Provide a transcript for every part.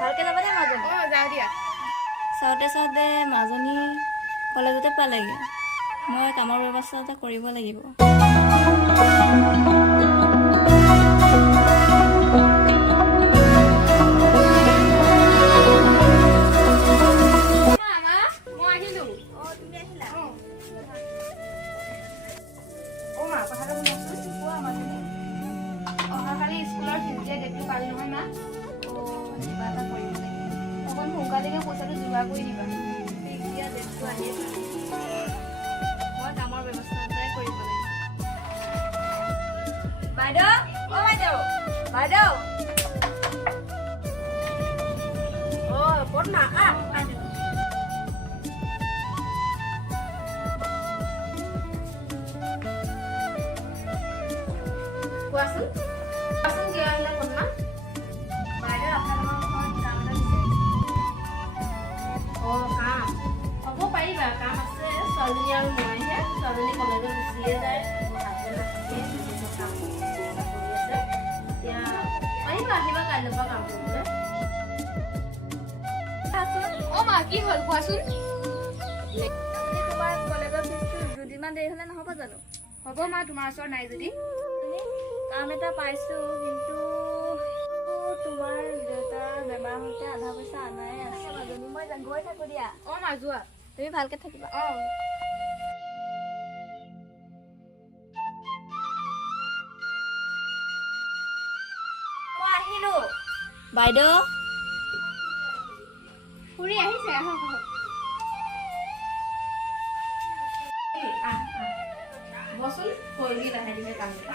ভালকে যাবা দেই মাজনী। যাওঁ দিয়া। চাওঁতে চাওঁতে মাজনী কলেজতে পালেগে। মই কামৰ ব্যৱস্থা এটা কৰিব লাগিব। অহাকালি স্কুলৰ ফিজে ডেটটো পালো নহয় মা। কিবা এটা কৰিব লাগিব। অকণ সোনকালে পইচাটো যোগাৰ কৰি দিবা। এতিয়া ডেটটো আহিয়ে পালে। মই কামৰ ব্যৱস্থা এটাই কৰিব লাগিব। বাইদেউ, অ বাইদেউ, বাইদেউ। পদ্মা আহ। কোৱাচোন কোৱাচোন কিয় আহিলা পদ্মা? বাইদেউ আপোনালোকৰ ঘৰত কাম এটা বিচাৰিছে। কাম হ'ব পাৰিবা, কাম আছে। ছোৱালীজনী আৰু মইহে। ছোৱালীজনী কলেজত গুচিয়ে যায়, হাজবেণ্ড নাথাকে, কাম কৰি আছে। এতিয়া পাৰিবা, আহিবা কাইলৈৰ পৰা কাম কৰিবলৈ। মা কি হ'ল কোৱাচোন? তোমাৰ কলেজৰ ফিজটো দুদিনমান দেৰি হ'লে নহ'ব জানো? হ'ব মা, তোমাৰ ওচৰত নাই যদি। কাম এটা পাইছো, কিন্তু তোমাৰ দেউতাৰ বেমাৰ হৈছে, আধা পইচা আনাই আছে মাজনী। মই গৈ থাকো দিয়া। মা যোৱা। তুমি ভালকে থাকিবা। মই আহিলো। বাইদেউ খুৰী আহিছে, আহক আহক। বচোন কৰিবি লাহে ধীৰে কাম কেইটা।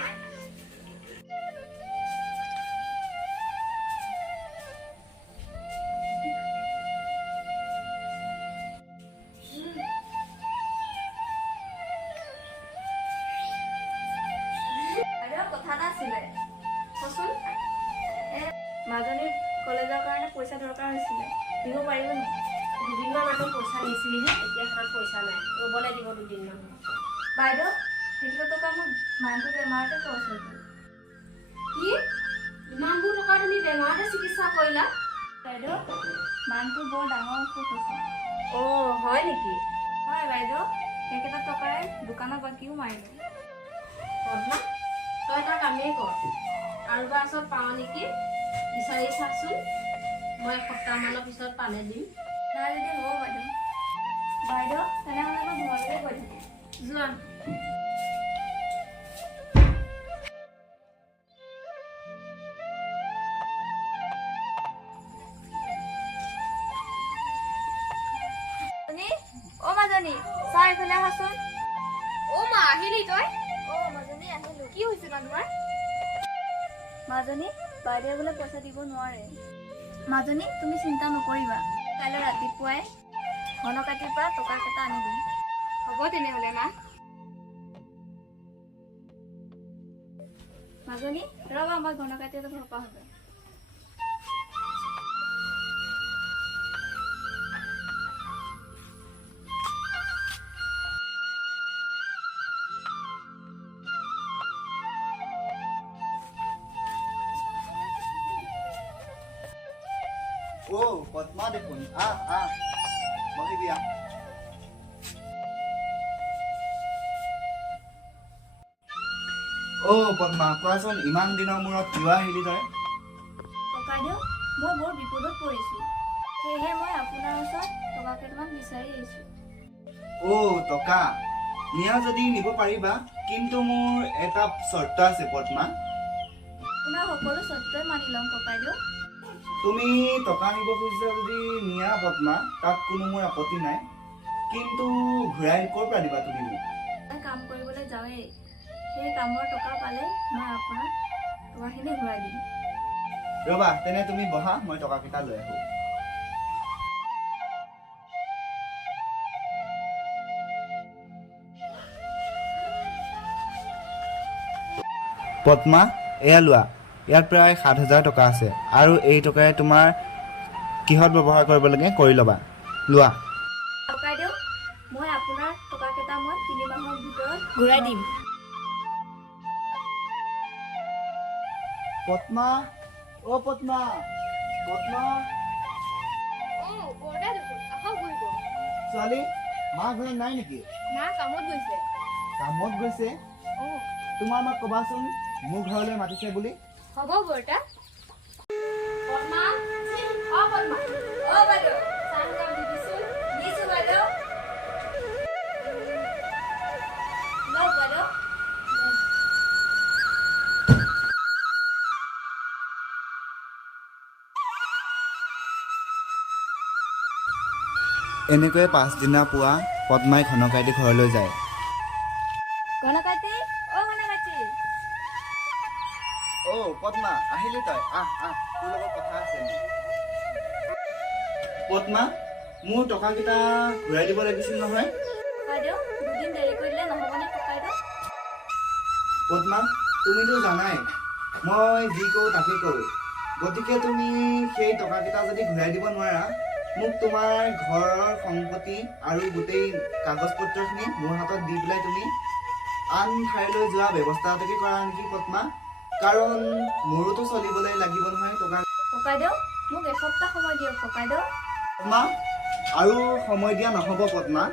বাইদেউ কথা এটা আছিলে। কচোন। মাজনীৰ কলেজৰ কাৰণে পইচা দৰকাৰ হৈছিলে, দিব পাৰিব নেকি? দুদিনমান আগত পইচা নিছিলিহে, এতিয়া হাতত পইচা নাই, ৰ'বলৈ দিব দুদিনমান। বাইদেউ সেইকেইটা টকা মোৰ মানুহটো বেমাৰতে খৰচ হৈ গ'ল। কি ইমানবোৰ টকা তুমি বেমাৰতে চিকিৎসা কৰিলা? বাইদেউ মানুহটো বৰ ডাঙৰ অসুখ হৈছে। হয় নেকি? হয় বাইদেউ, সেইকেইটা টকাৰে দোকানৰ বাকীও মাৰিলোঁ। পদ্মা তই এটা কামেই কৰ, কাৰোবাৰ ওচৰত পাওঁ নেকি বিচাৰি চাচোন। মই এসপ্তাহমানৰ পিছত পালে দিম। নাই যদি হ'ব বাইদেউ। বাইদেউ তেনেহ'লে মই ঘৰলৈকে গৈ থাকিম। যোৱা। অ মাজনী চাহ এইফালে আহাচোন। মা আহিলি তই? মাজনী আহিলো। কি হৈছে বা তোমাৰ? মাজনী বাইদেৱে বোলে পইচা দিব নোৱাৰে। মাজনী তুমি চিন্তা নকৰিবা, কাইলৈ ৰাতিপুৱাই ঘনকাতিৰ পৰা টকা কেইটা আনি দিম। হ'ব তেনেহ'লে মা। মাজনী ৰ'বা, মই ঘনকাতিৰ ঘৰৰ পৰা হ'ব। পদ্মা দেখোন, বহিবি আহ। পদ্মা কোৱাচোন, ইমান দিনৰ মূৰত কিয় আহিলি তই? ককাইদেউ মই বৰ বিপদত পৰিছোঁ, সেয়েহে মই আপোনাৰ ওচৰত টকা কেইটামান বিচাৰি আহিছোঁ। টকা নিয়া যদি নিব পাৰিবা, কিন্তু মোৰ এটা চৰ্ত আছে পদ্মা। আপোনাৰ সকলো চৰ্তই মানি ল'ম ককাইদেউ। তুমি টকা নিব খুজিছা যদি নিয়া পদ্মা, তাত কোনো মোৰ আপত্তি নাই, কিন্তু ঘূৰাই ক'ৰ পৰা দিবা তুমি মোক? মই কাম কৰিবলৈ যাওঁৱেই, সেই কামৰ টকা পালে মই আপোনাক টকাখিনি ঘূৰাই দিম। ৰ'বা তেনে তুমি বহা, মই টকাকেইটা লৈ আহোঁ। পদ্মা এয়া লোৱা, ইয়াত প্ৰায় ৭,০০০ টকা আছে, আৰু এই টকাৰে তোমাৰ কিহত ব্যৱহাৰ কৰিব লাগে কৰি ল'বা, লোৱা। ককাইদেউ মই আপোনাৰ টকা কেইটা মই ঘূৰাই দিম। পদ্মা, অ' পদ্মা, পদ্মা, ছোৱালী, মা ঘৰত নাই নেকি? মা কামত গৈছে। কামত গৈছে? তোমাৰ মাক কবাচোন মোৰ ঘৰলৈ মাতিছে বুলি। হ'ব বৰ্তা। পদ্মা, অ পদ্মা, অ বাইদেউ, চাহ কাপ দিবিচোন। দিছো বাইদেউ। লওক বাইদেউ। এনেকৈয়ে পাছদিনা পুৱা পদ্মাই ঘনকাইটি ঘৰলৈ যায়। ঘনকাইটি, অ ঘনকাইটি। অ' পদ্মা, আহিলি তই? আহ আহ, তোৰ লগত কথা আছে মোৰ। পদ্মা, মোৰ টকাকেইটা ঘূৰাই দিব লাগিছিল নহয়। বাইদেউ, দুদিন দেৰি কৰিলে নহ'বনে ককাইদেউ? পদ্মা, তুমিতো জানাই মই যি কৰোঁ তাকেই কৰোঁ। গতিকে তুমি সেই টকাকেইটা যদি ঘূৰাই দিব নোৱাৰা, মোক তোমাৰ ঘৰৰ সম্পত্তি আৰু গোটেই কাগজ পত্ৰখিনি মোৰ হাতত দি পেলাই তুমি আন ঠাইলৈ যোৱা ব্যৱস্থা এটাকে কৰা নেকি পদ্মা? কাৰণ মোৰোতো চলিবলৈ লাগিব নহয় টকা। ককাইদেউ, মোক এসপ্তাহ সময় দিয়ক ককাইদেউ। পদ্মা, আৰু সময় দিয়া নহ'ব পদ্মা।